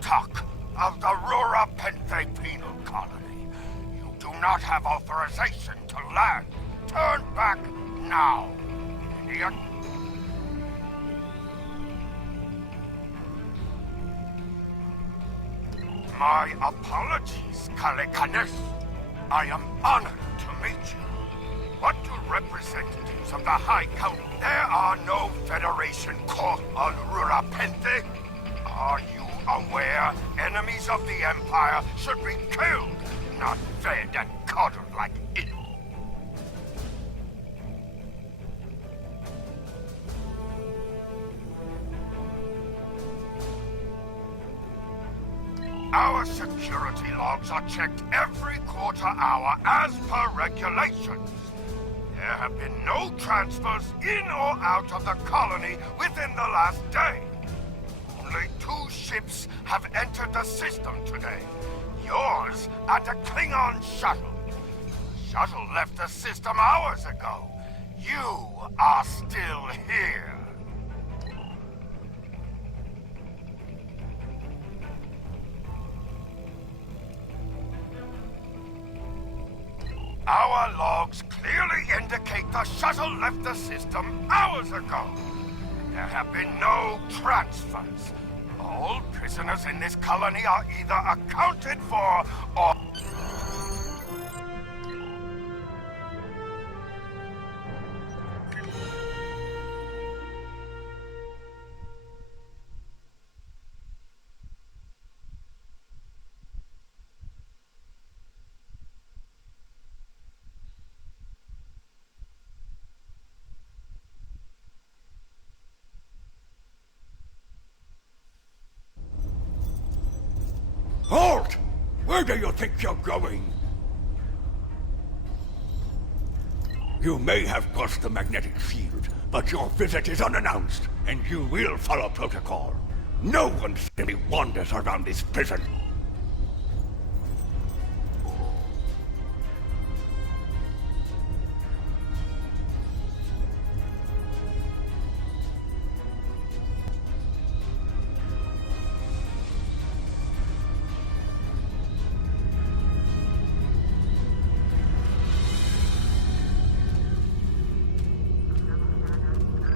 Patak of the Rurapente Penal Colony. You do not have authorization to land. Turn back now, idiot. My apologies, Kalekanes. I am honored to meet you. What do representatives of the High Council? There are no Federation court on Rurapente. Are you aware enemies of the Empire should be killed, not fed and coddled like idiots? Our security logs are checked every quarter hour as per regulations. There have been no transfers in or out of the colony within the last day. Only 2 ships have entered the system today. Yours and a Klingon shuttle. The shuttle left the system hours ago. You are still here. Our logs clearly indicate the shuttle left the system hours ago. There have been no transfers. All prisoners in this colony are either accounted for or... Halt! Where do you think you're going? You may have crossed the magnetic field, but your visit is unannounced, and you will follow protocol. No one simply wanders around this prison.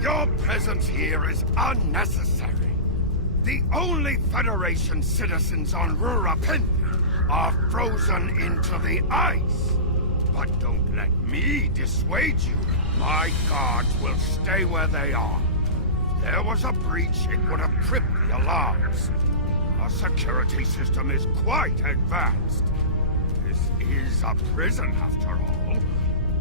Your presence here is unnecessary. The only Federation citizens on Rurapente are frozen into the ice. But don't let me dissuade you. My guards will stay where they are. If there was a breach, it would have tripped the alarms. Our security system is quite advanced. This is a prison, after all.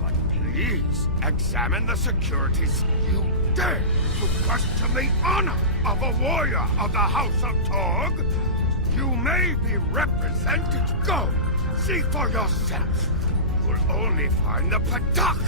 But please, examine the securities. You dare to question the honor of a warrior of the House of Torg? You may be represented. Go! See for yourself. You'll only find the Patak.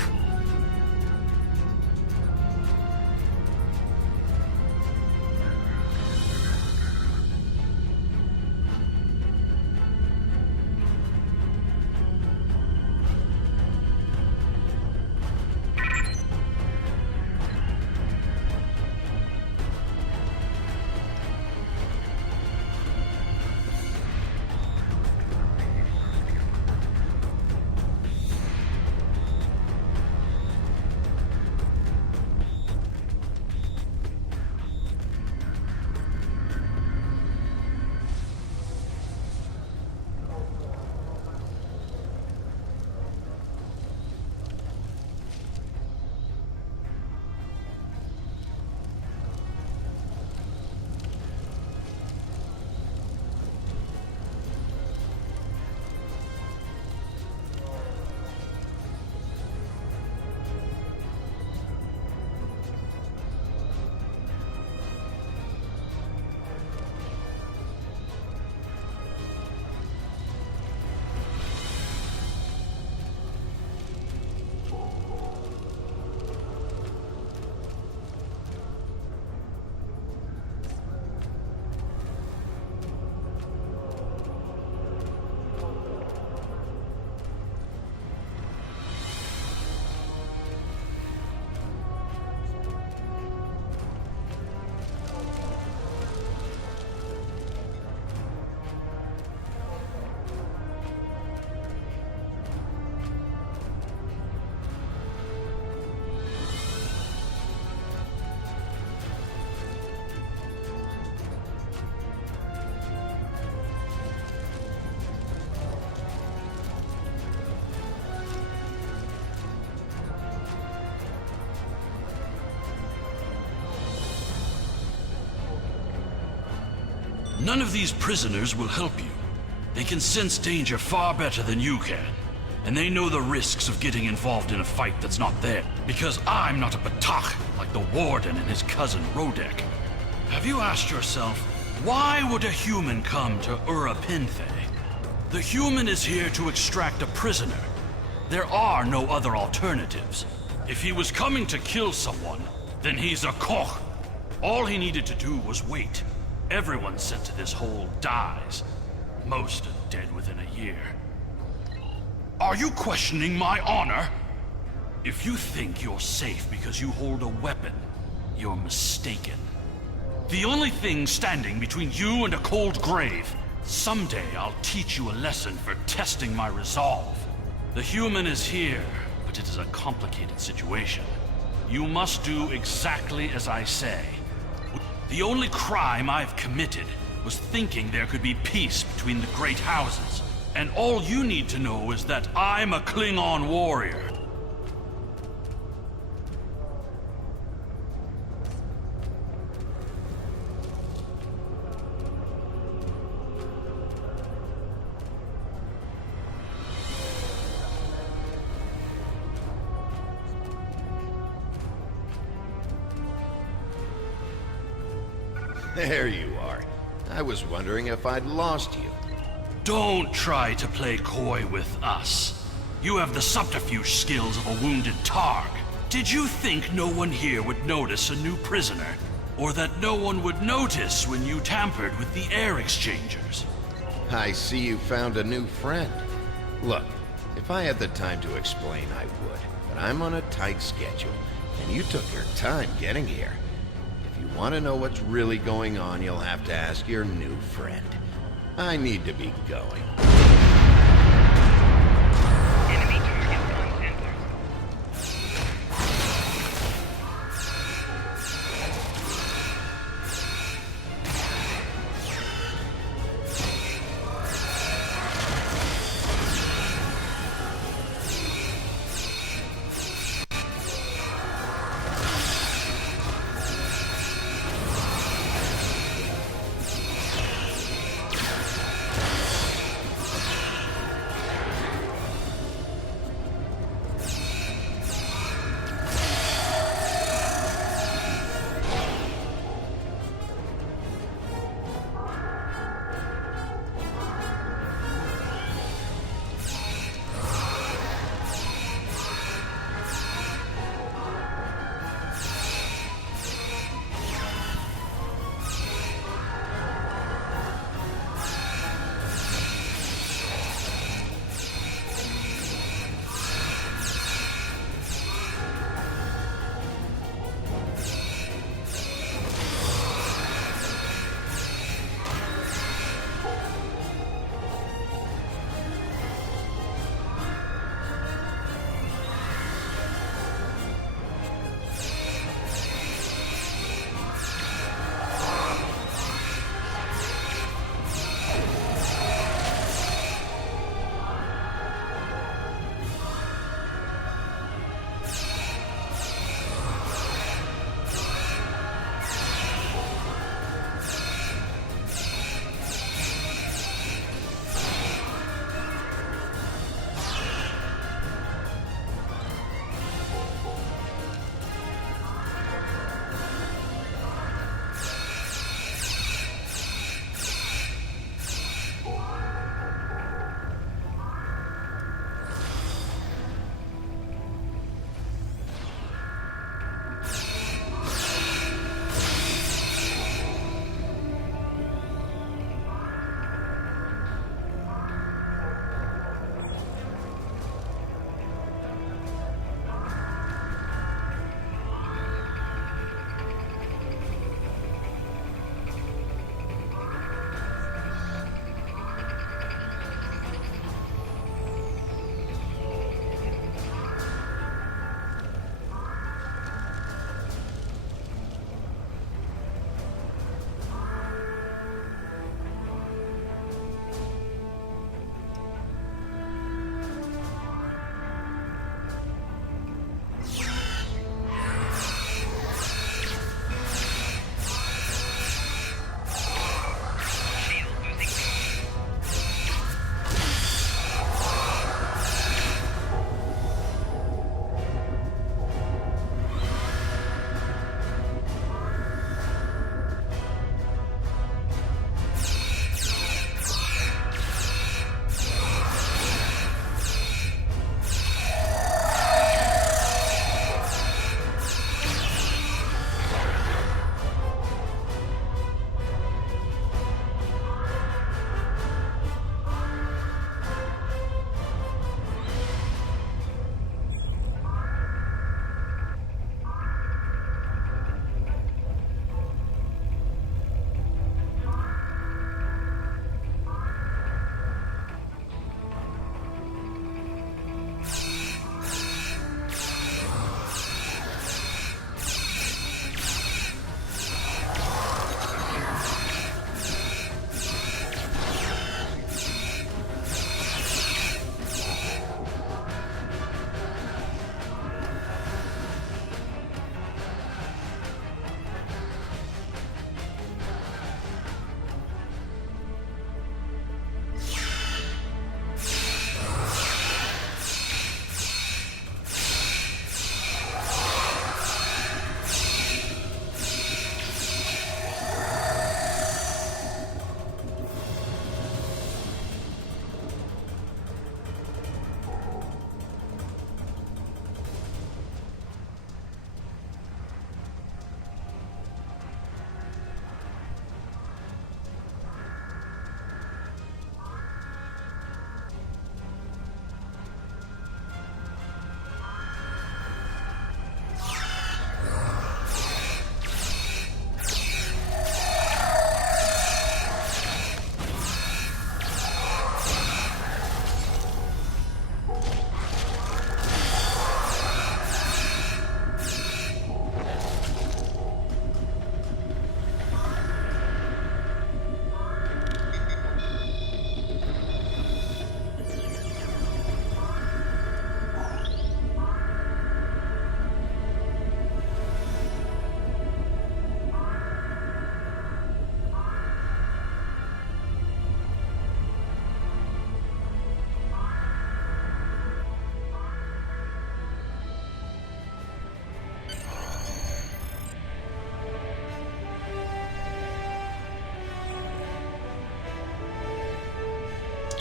None of these prisoners will help you. They can sense danger far better than you can. And they know the risks of getting involved in a fight that's not there. Because I'm not a Batak like the Warden and his cousin Rodek. Have you asked yourself, why would a human come to Urapinthe? The human is here to extract a prisoner. There are no other alternatives. If he was coming to kill someone, then he's a Koch. All he needed to do was wait. Everyone sent to this hole dies. Most are dead within a year. Are you questioning my honor? If you think you're safe because you hold a weapon, you're mistaken. The only thing standing between you and a cold grave. Someday I'll teach you a lesson for testing my resolve. The human is here, but it is a complicated situation. You must do exactly as I say. The only crime I've committed was thinking there could be peace between the great houses. And all you need to know is that I'm a Klingon warrior. There you are. I was wondering if I'd lost you. Don't try to play coy with us. You have the subterfuge skills of a wounded Targ. Did you think no one here would notice a new prisoner? Or that no one would notice when you tampered with the air exchangers? I see you found a new friend. Look, if I had the time to explain, I would. But I'm on a tight schedule, and you took your time getting here. If you want to know what's really going on, you'll have to ask your new friend. I need to be going. Enemy target unentered.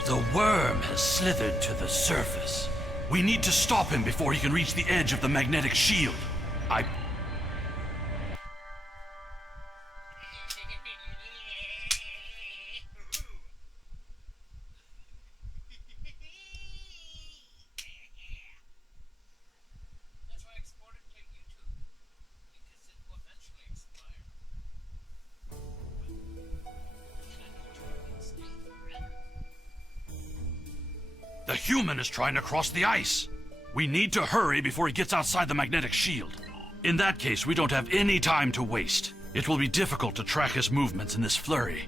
The worm has slithered to the surface. We need to stop him before he can reach the edge of the magnetic shield. The human is trying to cross the ice. We need to hurry before he gets outside the magnetic shield. In that case, we don't have any time to waste. It will be difficult to track his movements in this flurry.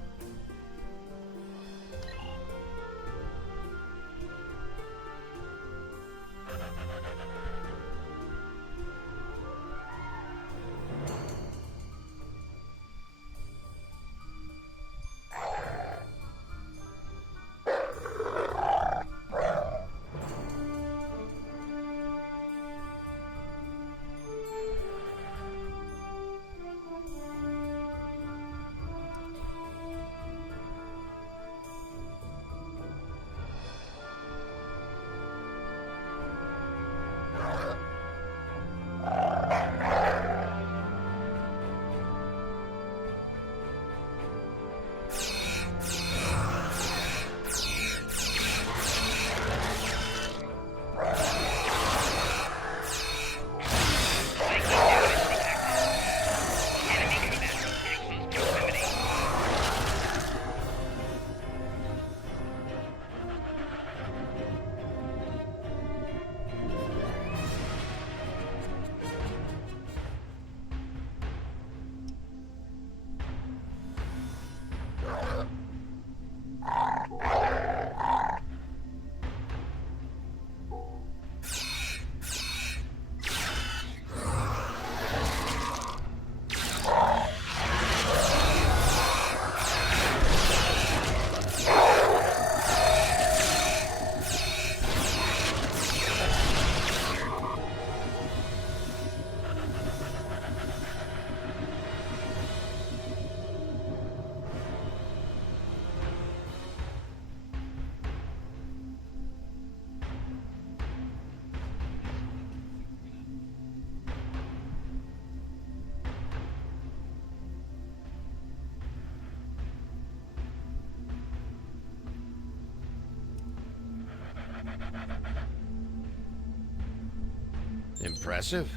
Impressive.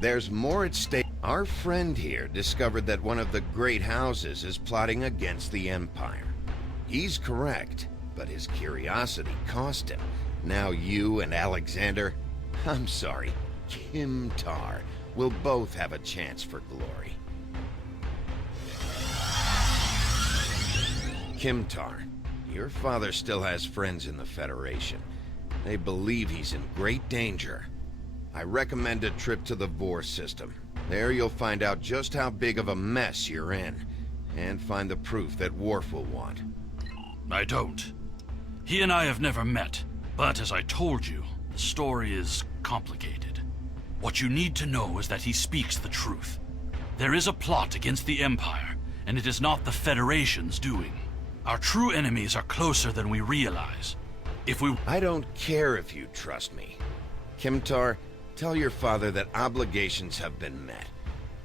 There's more at stake. Our friend here discovered that one of the great houses is plotting against the Empire. He's correct, but his curiosity cost him. Now you and Alexander, I'm sorry, Kimtar, will both have a chance for glory. Kimtar, your father still has friends in the Federation. They believe he's in great danger. I recommend a trip to the Vor system. There you'll find out just how big of a mess you're in, and find the proof that Worf will want. I don't. He and I have never met, but as I told you, the story is complicated. What you need to know is that he speaks the truth. There is a plot against the Empire, and it is not the Federation's doing. Our true enemies are closer than we realize. I don't care if you trust me. Kimtar, tell your father that obligations have been met.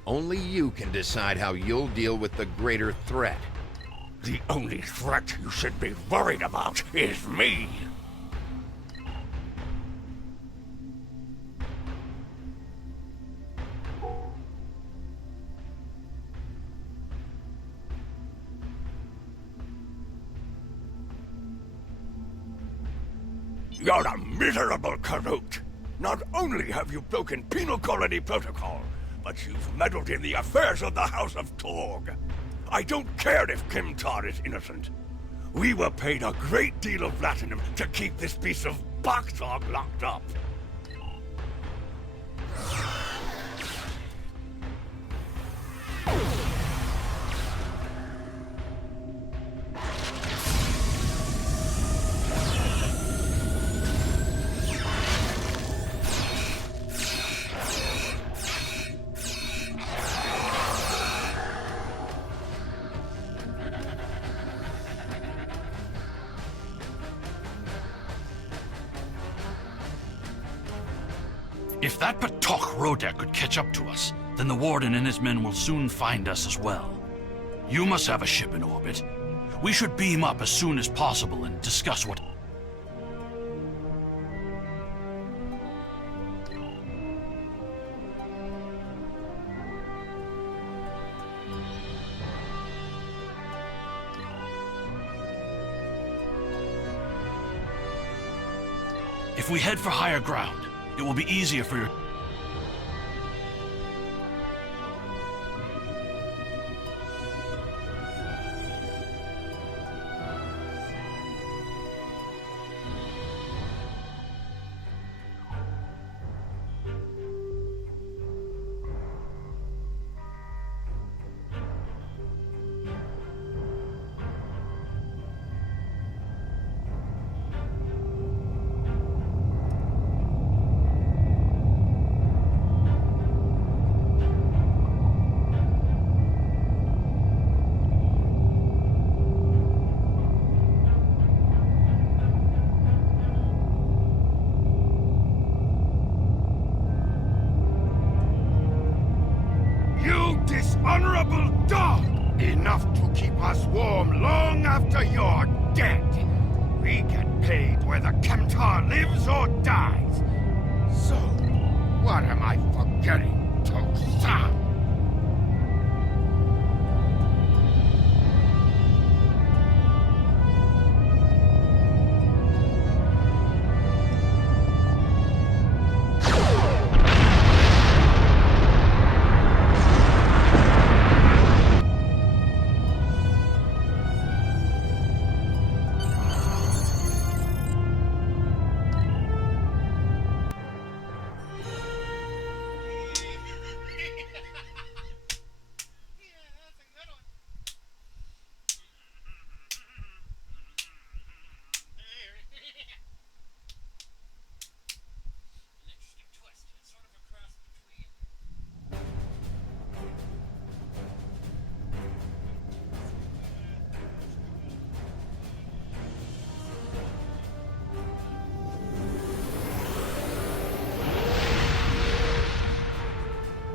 Only you can decide how you'll deal with the greater threat. The only threat you should be worried about is me. You're a miserable Karut. Not only have you broken penal colony protocol, but you've meddled in the affairs of the House of Torg. I don't care if Kimtar is innocent. We were paid a great deal of platinum to keep this piece of Bakdog locked up. If that Batok Rodek could catch up to us, then the Warden and his men will soon find us as well. You must have a ship in orbit. We should beam up as soon as possible and discuss what... If we head for higher ground, it will be easier for your... Dishonorable dog! Enough to keep us warm long after you're dead. We get paid whether Kemtar lives or dies. So, what am I forgetting, Tosa?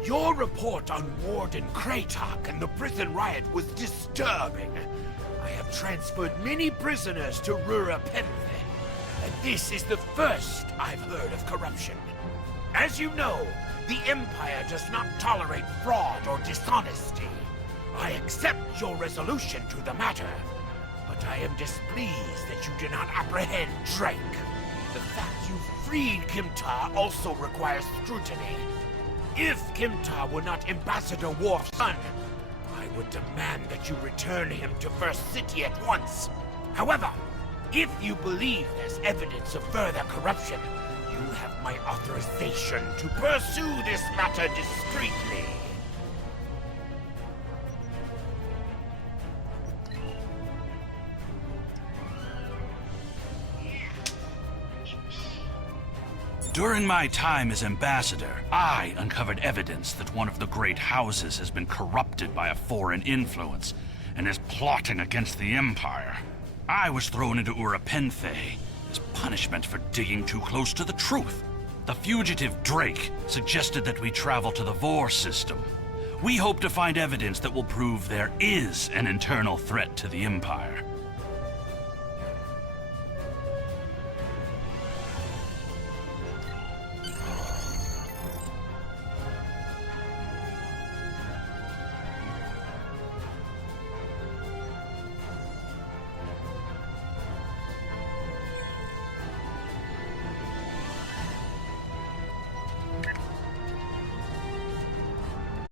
Your report on Warden Kratok and the prison riot was disturbing. I have transferred many prisoners to Rurapenthe, and this is the first I've heard of corruption. As you know, the Empire does not tolerate fraud or dishonesty. I accept your resolution to the matter, but I am displeased that you did not apprehend Drake. The fact you freed Kimtar also requires scrutiny. If Kimtar were not Ambassador Worf's son, I would demand that you return him to First City at once. However, if you believe there's evidence of further corruption, you have my authorization to pursue this matter discreetly. During my time as ambassador, I uncovered evidence that one of the great houses has been corrupted by a foreign influence and is plotting against the Empire. I was thrown into Urapenthe as punishment for digging too close to the truth. The fugitive Drake suggested that we travel to the Vor system. We hope to find evidence that will prove there is an internal threat to the Empire.